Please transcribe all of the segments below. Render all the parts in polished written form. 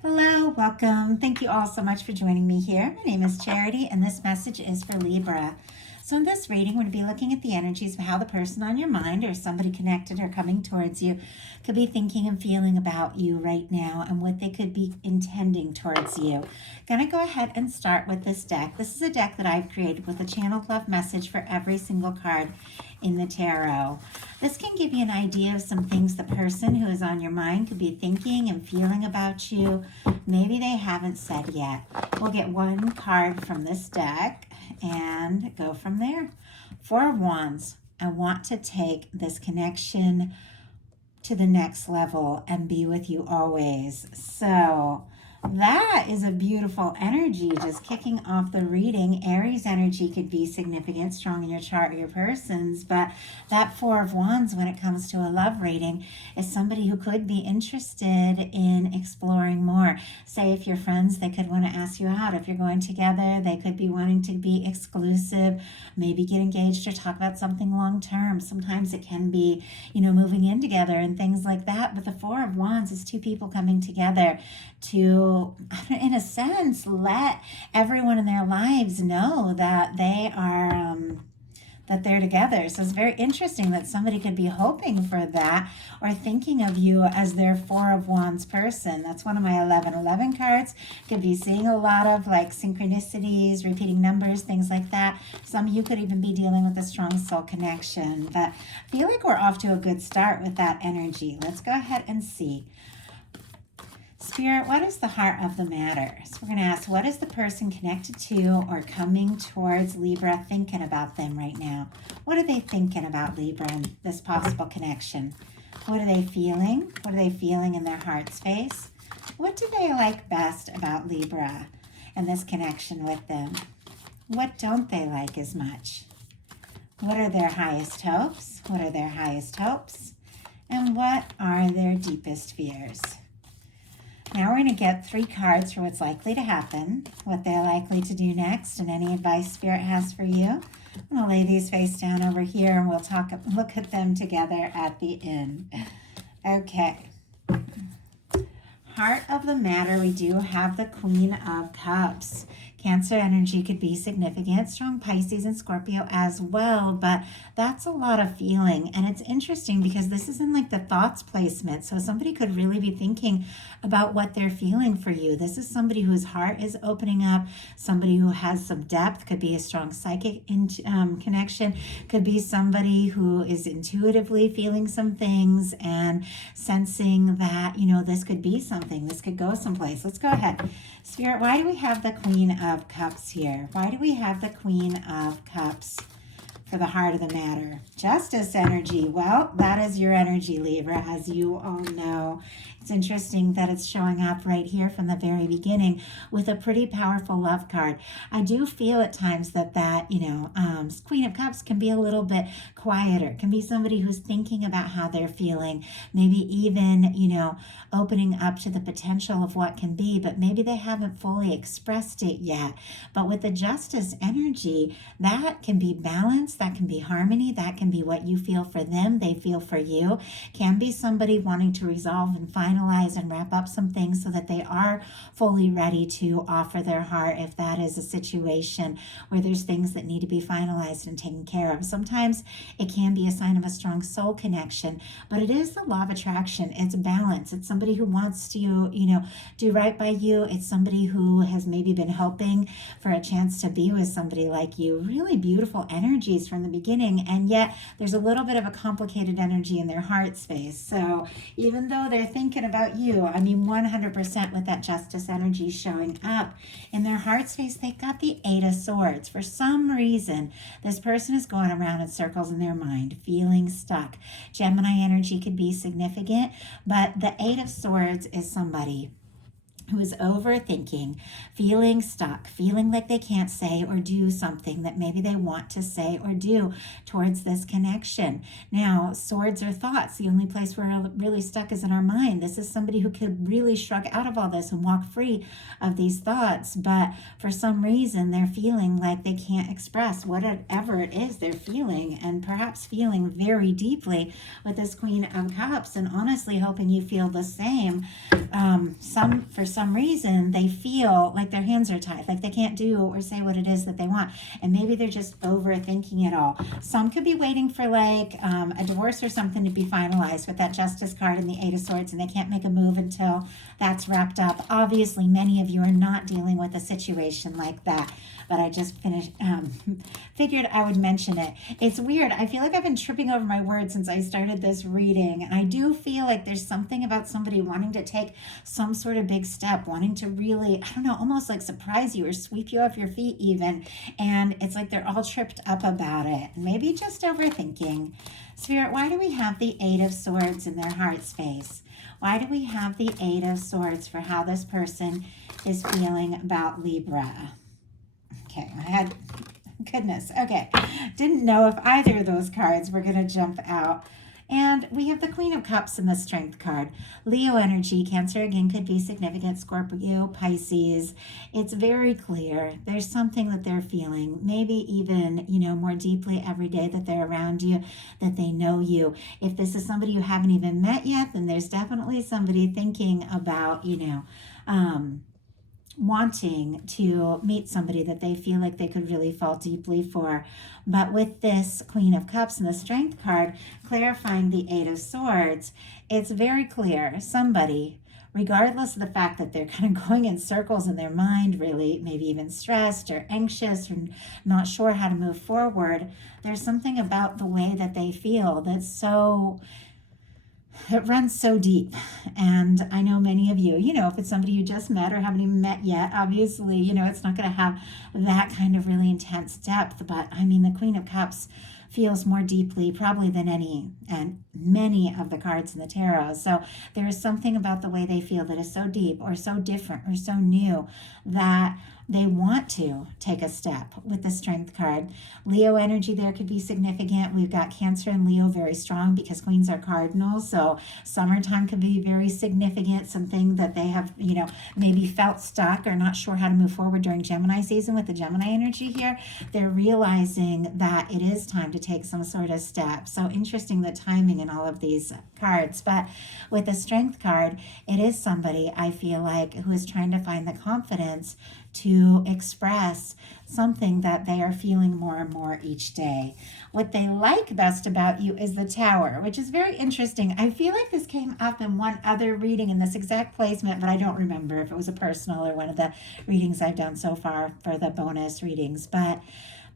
Hello, welcome. Thank you all so much for joining me here. My name is Charity, and this message is for Libra. So, in this reading, we're going to be looking at the energies of how the person on your mind or somebody connected or coming towards you could be thinking and feeling about you right now and what they could be intending towards you. Going to go ahead and start with this deck. This is a deck that I've created with a channeled love message for every single card in the tarot. This can give you an idea of some things the person who is on your mind could be thinking and feeling about you. Maybe they haven't said yet. We'll get one card from this deck and go from there. Four of Wands. I want to take this connection to the next level and be with you always. So that is a beautiful energy just kicking off the reading. Aries energy could be significant, strong in your chart or your person's, but that Four of Wands when it comes to a love reading is somebody who could be interested in exploring more. Say if you're friends, they could want to ask you out. If you're going together, they could be wanting to be exclusive, maybe get engaged or talk about something long term. Sometimes it can be, moving in together and things like that. But the Four of Wands is two people coming together to, in a sense, let everyone in their lives know that they're together. So it's very interesting that somebody could be hoping for that or thinking of you as their Four of Wands person. That's one of my 11 cards. Could be seeing a lot of like synchronicities, repeating numbers, things like that. Some of you could even be dealing with a strong soul connection. But I feel like we're off to a good start with that energy. Let's go ahead and see. Spirit, what is the heart of the matter? So we're going to ask, what is the person connected to or coming towards Libra thinking about them right now? What are they thinking about Libra and this possible connection? What are they feeling? What are they feeling in their heart space? What do they like best about Libra and this connection with them? What don't they like as much? What are their highest hopes? What are their highest hopes? And what are their deepest fears? Now we're going to get 3 cards for what's likely to happen, what they're likely to do next, and any advice Spirit has for you. I'm going to lay these face down over here, and we'll look at them together at the end. Okay. Heart of the matter, we do have the Queen of Cups. Cancer energy could be significant, strong Pisces and Scorpio as well, but that's a lot of feeling. And it's interesting because this is in like the thoughts placement. So somebody could really be thinking about what they're feeling for you. This is somebody whose heart is opening up, somebody who has some depth, could be a strong psychic connection, could be somebody who is intuitively feeling some things and sensing that, this could be something, this could go someplace. Let's go ahead. Spirit, why do we have the Queen of Cups here? Why do we have the Queen of Cups for the heart of the matter? Justice energy. Well, that is your energy, Libra, as you all know. It's interesting that it's showing up right here from the very beginning with a pretty powerful love card. I do feel at times that Queen of Cups can be a little bit quieter. Can be somebody who's thinking about how they're feeling, maybe even, opening up to the potential of what can be, but maybe they haven't fully expressed it yet. But with the Justice energy, that can be balance, that can be harmony, that can be what you feel for them, they feel for you. Can be somebody wanting to resolve and finalize and wrap up some things so that they are fully ready to offer their heart if that is a situation where there's things that need to be finalized and taken care of. Sometimes it can be a sign of a strong soul connection, but it is the law of attraction. It's balance. It's somebody who wants to, do right by you. It's somebody who has maybe been hoping for a chance to be with somebody like you. Really beautiful energies from the beginning, and yet there's a little bit of a complicated energy in their heart space. So even though they're thinking about you, 100% with that Justice energy showing up in their heart space, they got the Eight of Swords. For some reason, this person is going around in circles in their mind, feeling stuck. Gemini energy could be significant, but the Eight of Swords is somebody who is overthinking, feeling stuck, feeling like they can't say or do something that maybe they want to say or do towards this connection. Now, swords are thoughts. The only place we're really stuck is in our mind. This is somebody who could really shrug out of all this and walk free of these thoughts, but for some reason they're feeling like they can't express whatever it is they're feeling, and perhaps feeling very deeply with this Queen of Cups, and honestly hoping you feel the same. for some reason they feel like their hands are tied, like they can't do or say what it is that they want, and maybe they're just overthinking it all. Some could be waiting for like a divorce or something to be finalized with that Justice card and the Eight of Swords, and they can't make a move until that's wrapped up. Obviously, many of you are not dealing with a situation like that, but I just figured I would mention it. It's weird. I feel like I've been tripping over my words since I started this reading, and I do feel like there's something about somebody wanting to take some sort of big step, wanting to really, I don't know, almost like surprise you or sweep you off your feet even, and it's like they're all tripped up about it, maybe just overthinking. Spirit, why do we have the Eight of Swords in their heart space? Why do we have the Eight of Swords for how this person is feeling about Libra? Okay, goodness. Okay, didn't know if either of those cards were going to jump out. And we have the Queen of Cups and the Strength card. Leo energy, Cancer again could be significant, Scorpio, Pisces. It's very clear. There's something that they're feeling, maybe even, more deeply every day that they're around you, that they know you. If this is somebody you haven't even met yet, then there's definitely somebody thinking about, wanting to meet somebody that they feel like they could really fall deeply for. But with this Queen of Cups and the Strength card clarifying the Eight of Swords, it's very clear somebody, regardless of the fact that they're kind of going in circles in their mind, really, maybe even stressed or anxious or not sure how to move forward, there's something about the way that they feel that's it runs so deep. And I know many of you, if it's somebody you just met or haven't even met yet, obviously, it's not going to have that kind of really intense depth. But I mean, the Queen of Cups feels more deeply probably than many of the cards in the tarot. So there is something about the way they feel that is so deep or so different or so new that they want to take a step with the Strength card. Leo energy there could be significant. We've got Cancer and Leo very strong because queens are cardinals. So summertime could be very significant, something that they have, maybe felt stuck or not sure how to move forward during Gemini season with the Gemini energy here. They're realizing that it is time to take some sort of step. So interesting the timing in all of these cards. But with the Strength card, it is somebody I feel like who is trying to find the confidence to express something that they are feeling more and more each day. What they like best about you is the Tower, which is very interesting. I feel like this came up in one other reading in this exact placement, but I don't remember if it was a personal or one of the readings I've done so far for the bonus readings. But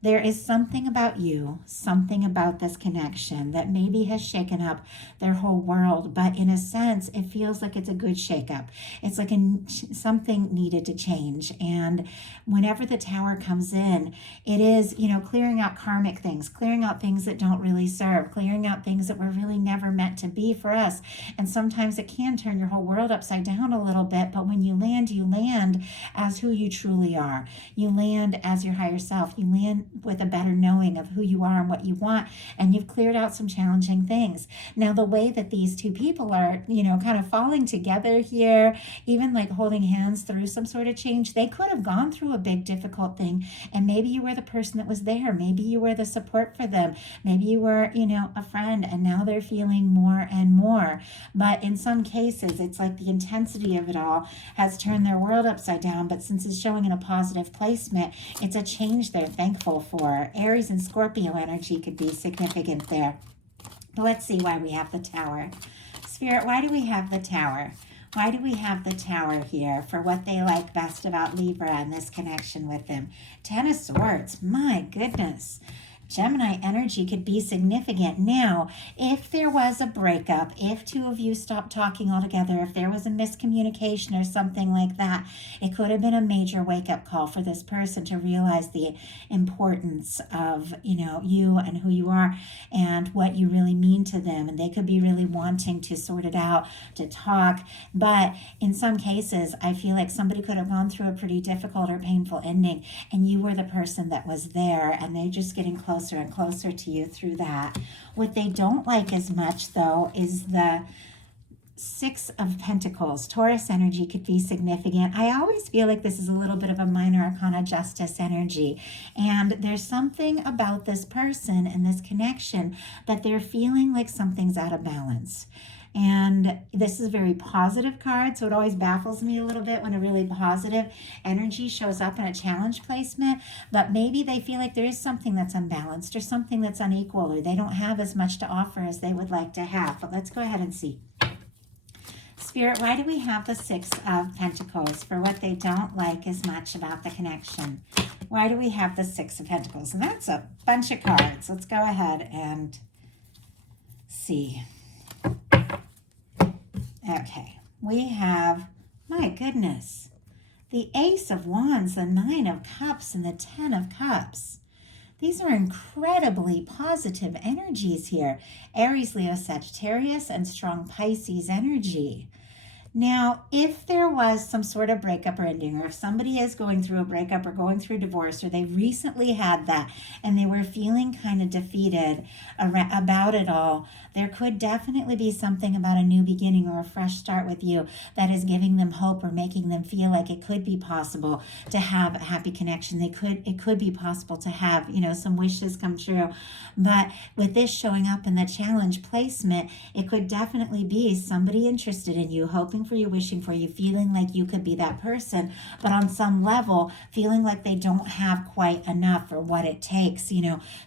there is something about you, something about this connection that maybe has shaken up their whole world, but in a sense, it feels like it's a good shakeup. It's like something needed to change. And whenever the Tower comes in, it is, clearing out karmic things, clearing out things that don't really serve, clearing out things that were really never meant to be for us. And sometimes it can turn your whole world upside down a little bit, but when you land as who you truly are. You land as your higher self. You land with a better knowing of who you are and what you want, and you've cleared out some challenging things. Now, the way that these two people are, kind of falling together here, even like holding hands through some sort of change, they could have gone through a big difficult thing, and maybe you were the person that was there. Maybe you were the support for them. Maybe you were, a friend, and now they're feeling more and more. But in some cases, it's like the intensity of it all has turned their world upside down, but since it's showing in a positive placement, it's a change they're thankful for. Aries and Scorpio energy could be significant there. But let's see why we have the Tower. Spirit, why do we have the Tower? Why do we have the Tower here for what they like best about Libra and this connection with them? Ten of Swords, my goodness. Gemini energy could be significant. Now, if there was a breakup, if two of you stopped talking altogether, if there was a miscommunication or something like that, it could have been a major wake-up call for this person to realize the importance of, you and who you are and what you really mean to them. And they could be really wanting to sort it out, to talk. But in some cases, I feel like somebody could have gone through a pretty difficult or painful ending, and you were the person that was there, and they're just getting closer and closer to you through that. What they don't like as much, though, is the Six of Pentacles. Taurus energy could be significant. I always feel like this is a little bit of a minor arcana justice energy. And there's something about this person and this connection that they're feeling like something's out of balance. And this is a very positive card, so it always baffles me a little bit when a really positive energy shows up in a challenge placement. But maybe they feel like there is something that's unbalanced or something that's unequal, or they don't have as much to offer as they would like to have. But let's go ahead and see. Spirit, why do we have the Six of Pentacles for what they don't like as much about the connection? Why do we have the Six of Pentacles? And that's a bunch of cards. Let's go ahead and see. Okay, we have, my goodness, the Ace of Wands, the Nine of Cups, and the Ten of Cups. These are incredibly positive energies here. Aries, Leo, Sagittarius, and strong Pisces energy. Now, if there was some sort of breakup or ending, or if somebody is going through a breakup or going through divorce, or they recently had that and they were feeling kind of defeated about it all, there could definitely be something about a new beginning or a fresh start with you that is giving them hope or making them feel like it could be possible to have a happy connection. It could be possible to have, some wishes come true. But with this showing up in the challenge placement, it could definitely be somebody interested in you, hoping for you, wishing for you, feeling like you could be that person, but on some level feeling like they don't have quite enough or what it takes,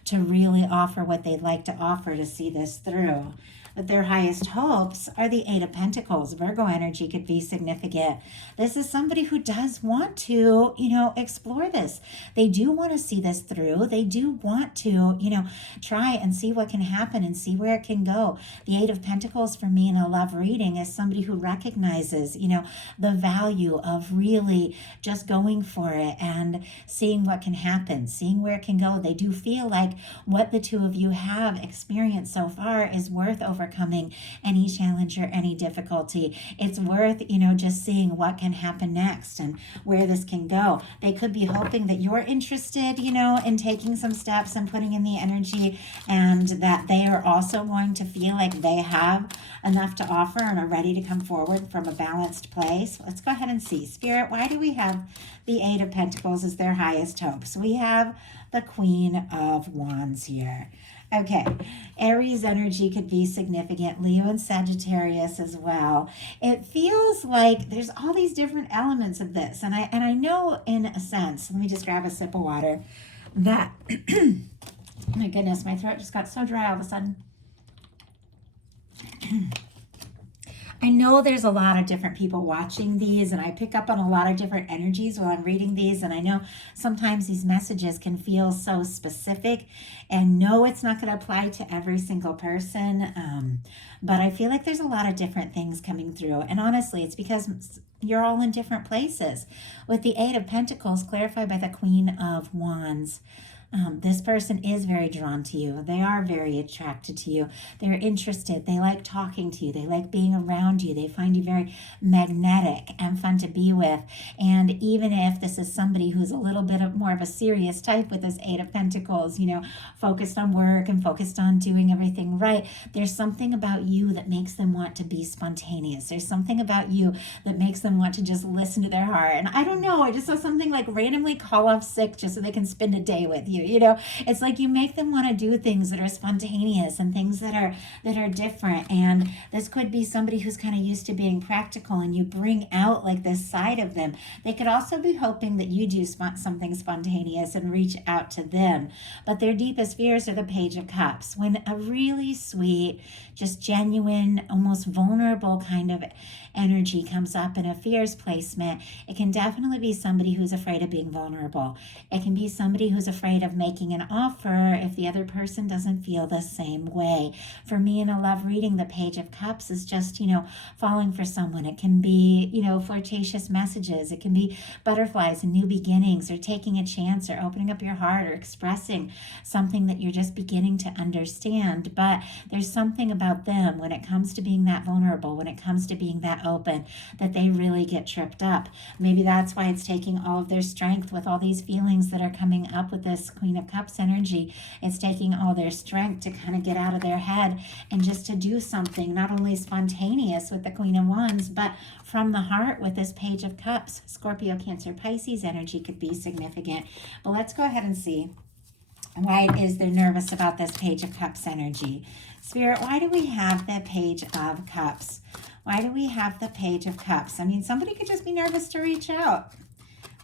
to really offer what they'd like to offer to see this through. But their highest hopes are the Eight of Pentacles. Virgo energy could be significant. This is somebody who does want to, explore this. They do want to see this through. They do want to, try and see what can happen and see where it can go. The Eight of Pentacles for me in a love reading is somebody who recognizes, the value of really just going for it and seeing what can happen, seeing where it can go. They do feel like what the two of you have experienced so far is worth overcoming any challenge or any difficulty. It's worth, just seeing what can happen next and where this can go. They could be hoping that you're interested, in taking some steps and putting in the energy, and that they are also going to feel like they have enough to offer and are ready to come forward from a balanced place. Let's go ahead and see. Spirit, why do we have the Eight of Pentacles as their highest hopes? We have the Queen of Wands here. Okay, Aries energy could be significant. Leo and Sagittarius as well. It feels like there's all these different elements of this. And I know in a sense, let me just grab a sip of water, that, my goodness, my throat just got so dry all of a sudden. I know there's a lot of different people watching these, and I pick up on a lot of different energies while I'm reading these, and I know sometimes these messages can feel so specific, and no, it's not going to apply to every single person, but I feel like there's a lot of different things coming through, and honestly, it's because you're all in different places. With the Eight of Pentacles clarified by the Queen of Wands, this person is very drawn to you. They are very attracted to you. They're interested. They like talking to you. They like being around you. They find you very magnetic and fun to be with. And even if this is somebody who's a little bit more of a serious type with this Eight of Pentacles, focused on work and focused on doing everything right, there's something about you that makes them want to be spontaneous. There's something about you that makes them want to just listen to their heart. And I don't know, I just saw something like randomly call off sick just so they can spend a day with you. It's like you make them want to do things that are spontaneous and things that are different. And this could be somebody who's kind of used to being practical, and you bring out like this side of them. They could also be hoping that you do something spontaneous and reach out to them. But their deepest fears are the Page of Cups. When a really sweet, just genuine, almost vulnerable kind of energy comes up in a fears placement, it can definitely be somebody who's afraid of being vulnerable. It can be somebody who's afraid of making an offer if the other person doesn't feel the same way. For me in a love reading, the Page of Cups is just, falling for someone. It can be, flirtatious messages. It can be butterflies and new beginnings, or taking a chance, or opening up your heart, or expressing something that you're just beginning to understand. But there's something about them when it comes to being that vulnerable, when it comes to being that open, that they really get tripped up. Maybe that's why it's taking all of their strength with all these feelings that are coming up with this Queen of Cups energy. It's taking all their strength to kind of get out of their head and just to do something not only spontaneous with the Queen of Wands, but from the heart with this Page of Cups. Scorpio, Cancer, Pisces energy could be significant. But let's go ahead and see. Why is they're nervous about this Page of Cups energy? Spirit, why do we have the Page of Cups? Why do we have the Page of Cups? I mean, somebody could just be nervous to reach out.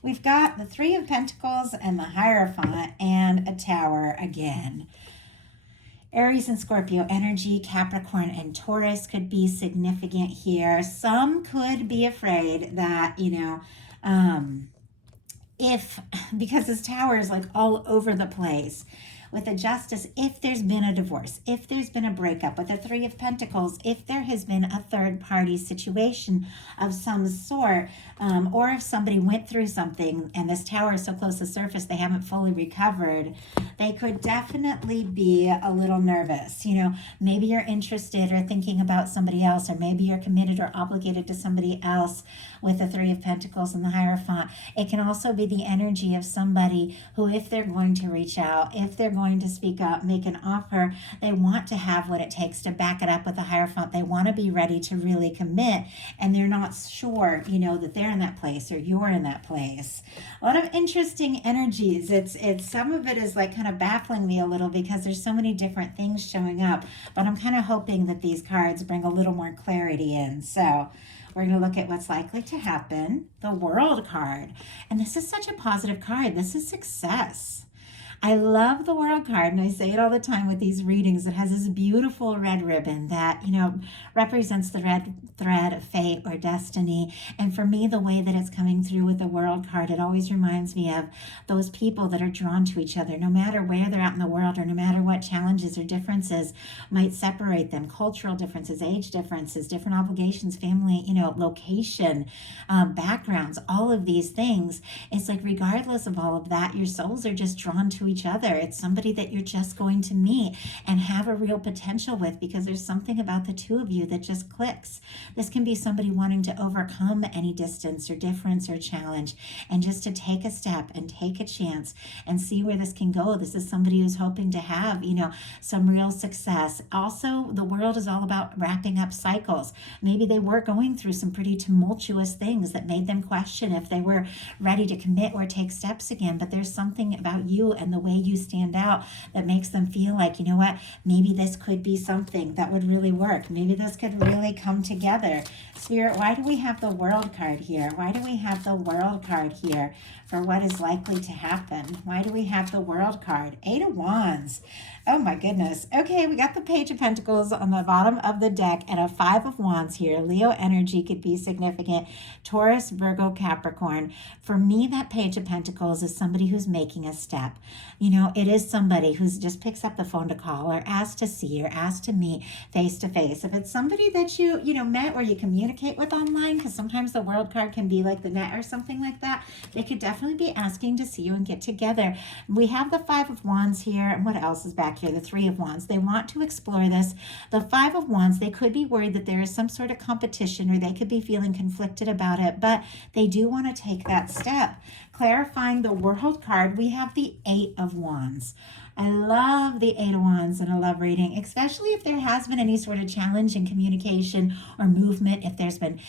We've got the Three of Pentacles and the Hierophant and a Tower again. Aries and Scorpio energy, Capricorn and Taurus could be significant here. Some could be afraid that, because this tower is like all over the place. With the Justice, if there's been a divorce, if there's been a breakup, with the Three of Pentacles, if there has been a third-party situation of some sort, or if somebody went through something and this tower is so close to the surface they haven't fully recovered, they could definitely be a little nervous. Maybe you're interested or thinking about somebody else, or maybe you're committed or obligated to somebody else with the Three of Pentacles and the Hierophant. It can also be the energy of somebody who, if they're going to reach out, if they're going to speak up, make an offer, they want to have what it takes to back it up with the Hierophant. They want to be ready to really commit, and they're not sure, that they're in that place or you're in that place. A lot of interesting energies. It's some of it is like kind of baffling me a little because there's so many different things showing up, but I'm kind of hoping that these cards bring a little more clarity in. So we're going to look at what's likely to happen. The World card. And this is such a positive card. This is success. I love the World card, and I say it all the time with these readings. It has this beautiful red ribbon that, represents the red thread of fate or destiny. And for me, the way that it's coming through with the World card, it always reminds me of those people that are drawn to each other, no matter where they're at in the world or no matter what challenges or differences might separate them, cultural differences, age differences, different obligations, family, location, backgrounds, all of these things. It's like regardless of all of that, your souls are just drawn to each other. It's somebody that you're just going to meet and have a real potential with because there's something about the two of you that just clicks. This can be somebody wanting to overcome any distance or difference or challenge and just to take a step and take a chance and see where this can go. This is somebody who's hoping to have, some real success. Also, the world is all about wrapping up cycles. Maybe they were going through some pretty tumultuous things that made them question if they were ready to commit or take steps again, but there's something about you and the way you stand out that makes them feel like, maybe this could be something that would really work. Maybe this could really come together. Spirit, why do we have the World card here? Why do we have the World card here for what is likely to happen? Why do we have the World card? Eight of Wands. Oh my goodness. Okay, we got the Page of Pentacles on the bottom of the deck and a Five of Wands here. Leo energy could be significant. Taurus, Virgo, Capricorn. For me, that Page of Pentacles is somebody who's making a step. It is somebody who's just picks up the phone to call or asked to see or asked to meet face to face. If it's somebody that you met or you communicate with online, because sometimes the World card can be like the net or something like that, they could definitely be asking to see you and get together. We have the Five of Wands here, and what else is back here? The Three of Wands. They want to explore this. The Five of Wands, they could be worried that there is some sort of competition or they could be feeling conflicted about it, but they do want to take that step. Clarifying the World card, we have the Eight of Wands. I love the Eight of Wands in a love reading, especially if there has been any sort of challenge in communication or movement, if there's been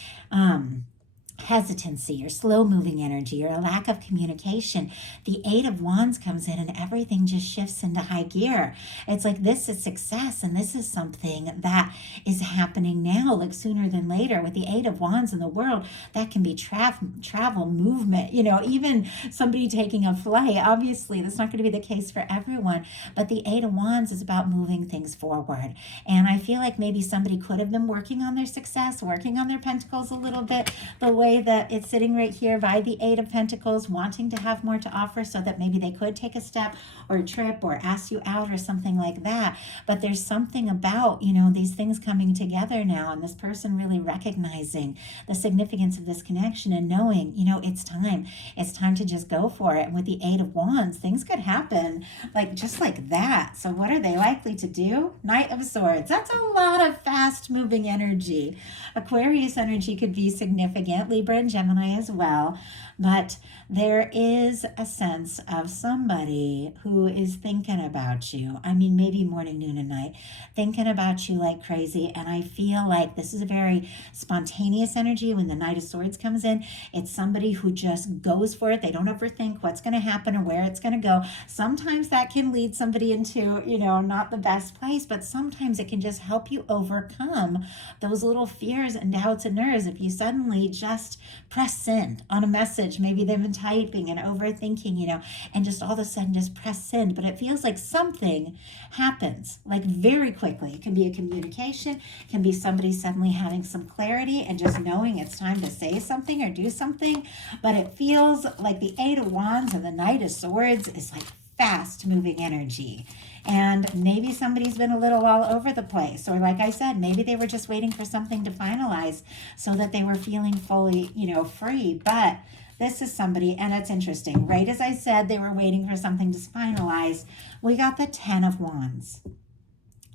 hesitancy or slow moving energy or a lack of communication. The Eight of Wands comes in and everything just shifts into high gear. It's like this is success and this is something that is happening now, like sooner than later. With the Eight of Wands in the world, that can be travel, movement, even somebody taking a flight. Obviously, that's not going to be the case for everyone, but the Eight of Wands is about moving things forward. And I feel like maybe somebody could have been working on their success, working on their pentacles a little bit, the way that it's sitting right here by the Eight of Pentacles, wanting to have more to offer so that maybe they could take a step or a trip or ask you out or something like that. But there's something about, these things coming together now and this person really recognizing the significance of this connection and knowing, it's time. It's time to just go for it. And with the Eight of Wands, things could happen just like that. So what are they likely to do? Knight of Swords. That's a lot of fast moving energy. Aquarius energy could be significant. Libra and Gemini as well. But there is a sense of somebody who is thinking about you. I mean, maybe morning, noon, and night, thinking about you like crazy. And I feel like this is a very spontaneous energy. When the Knight of Swords comes in, it's somebody who just goes for it. They don't overthink what's going to happen or where it's going to go. Sometimes that can lead somebody into, not the best place, but sometimes it can just help you overcome those little fears and doubts and nerves. If you suddenly just press send on a message, maybe they've been typing and overthinking, and just all of a sudden just press send, but it feels like something happens like very quickly. It can be a communication, it can be somebody suddenly having some clarity and just knowing it's time to say something or do something. But it feels like the Eight of Wands and the Knight of Swords is like fast moving energy. And maybe somebody's been a little all over the place. Or like I said, maybe they were just waiting for something to finalize so that they were feeling fully, free. But this is somebody, and it's interesting. Right as I said, they were waiting for something to finalize. We got the Ten of Wands.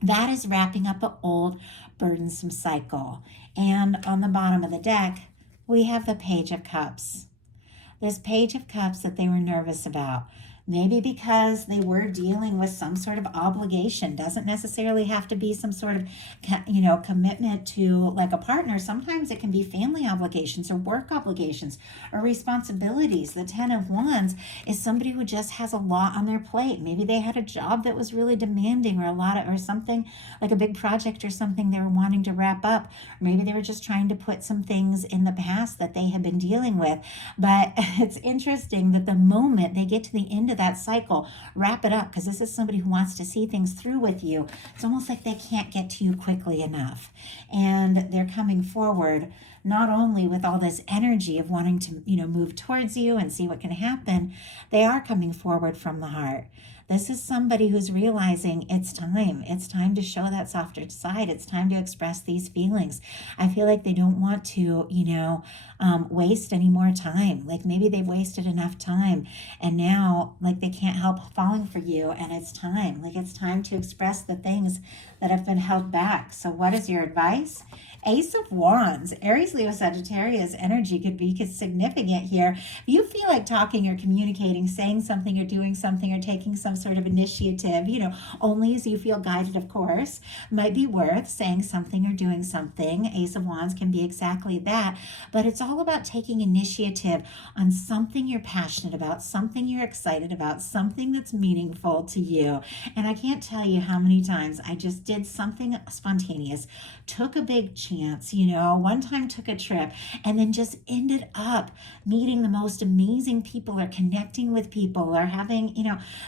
That is wrapping up an old, burdensome cycle. And on the bottom of the deck, we have the Page of Cups. This Page of Cups that they were nervous about. Maybe because they were dealing with some sort of obligation. Doesn't necessarily have to be some sort of, commitment to like a partner. Sometimes it can be family obligations or work obligations or responsibilities. The Ten of Wands is somebody who just has a lot on their plate. Maybe they had a job that was really demanding or something like a big project or something they were wanting to wrap up. Or maybe they were just trying to put some things in the past that they had been dealing with. But it's interesting that the moment they get to the end of that cycle, wrap it up, because this is somebody who wants to see things through with you. It's almost like they can't get to you quickly enough. And they're coming forward not only with all this energy of wanting to, move towards you and see what can happen, they are coming forward from the heart. This is somebody who's realizing it's time. It's time to show that softer side. It's time to express these feelings. I feel like they don't want to, waste any more time. Like maybe they've wasted enough time and now like they can't help falling for you, and it's time. Like it's time to express the things that have been held back. So what is your advice? Ace of Wands, Aries, Leo, Sagittarius energy could be significant here. If you feel like talking or communicating, saying something or doing something or taking some sort of initiative, only as you feel guided, of course, might be worth saying something or doing something. Ace of Wands can be exactly that, but it's all about taking initiative on something you're passionate about, something you're excited about, something that's meaningful to you. And I can't tell you how many times I just did something spontaneous, took a big chance, one time took a trip and then just ended up meeting the most amazing people or connecting with people or having,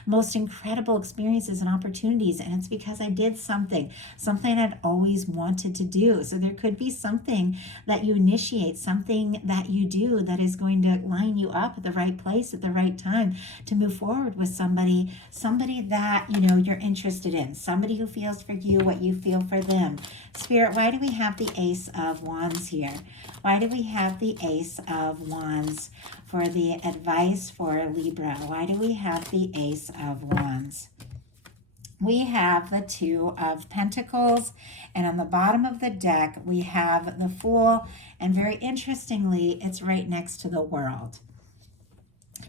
most incredible experiences and opportunities. And it's because I did something I'd always wanted to do. So there could be something that you initiate, something that you do that is going to line you up at the right place at the right time to move forward with somebody that, you're interested in, somebody who feels for you what you feel for them. Spirit, why do we have the Ace of Wands here? Why do we have the Ace of Wands for the advice for Libra? Why do we have the Ace of Wands? We have the Two of Pentacles, and on the bottom of the deck, we have the Fool, and very interestingly, it's right next to the World.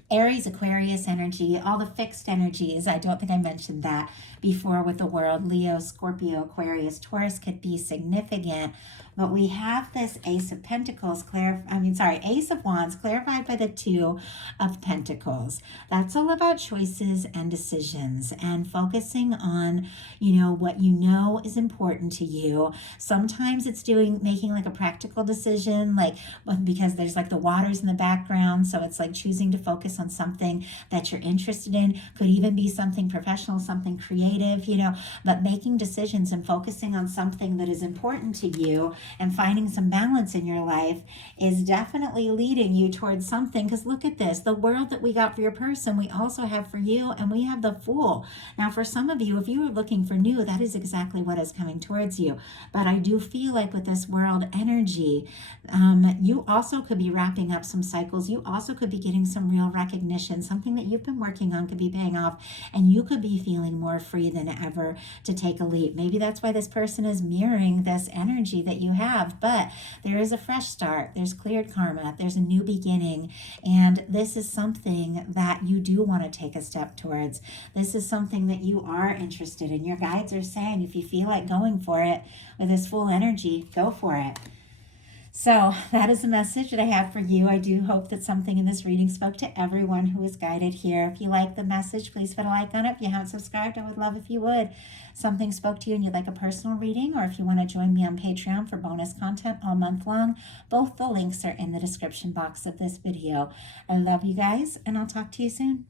Aries, Aquarius energy, all the fixed energies. I don't think I mentioned that before with the World. Leo, Scorpio, Aquarius, Taurus could be significant. But we have this Ace of Pentacles, Ace of Wands clarified by the Two of Pentacles. That's all about choices and decisions and focusing on, what is important to you. Sometimes it's making like a practical decision, like because there's like the waters in the background. So it's like choosing to focus on something that you're interested in. Could even be something professional, something creative, but making decisions and focusing on something that is important to you and finding some balance in your life is definitely leading you towards something. Because look at this, the World that we got for your person, we also have for you, and we have the Fool. Now, for some of you, if you are looking for new, that is exactly what is coming towards you. But I do feel like with this World energy, you also could be wrapping up some cycles. You also could be getting some real recognition. Something that you've been working on could be paying off, and you could be feeling more free than ever to take a leap. Maybe that's why this person is mirroring this energy that you you have, but there is a fresh start. There's cleared karma. There's a new beginning. And this is something that you do want to take a step towards. This is something that you are interested in. Your guides are saying if you feel like going for it with this full energy, go for it. So that is the message that I have for you. I do hope that something in this reading spoke to everyone who is guided here. If you like the message, please put a like on it. If you haven't subscribed, I would love if you would. Something spoke to you and you'd like a personal reading, or if you want to join me on Patreon for bonus content all month long, both the links are in the description box of this video. I love you guys, and I'll talk to you soon.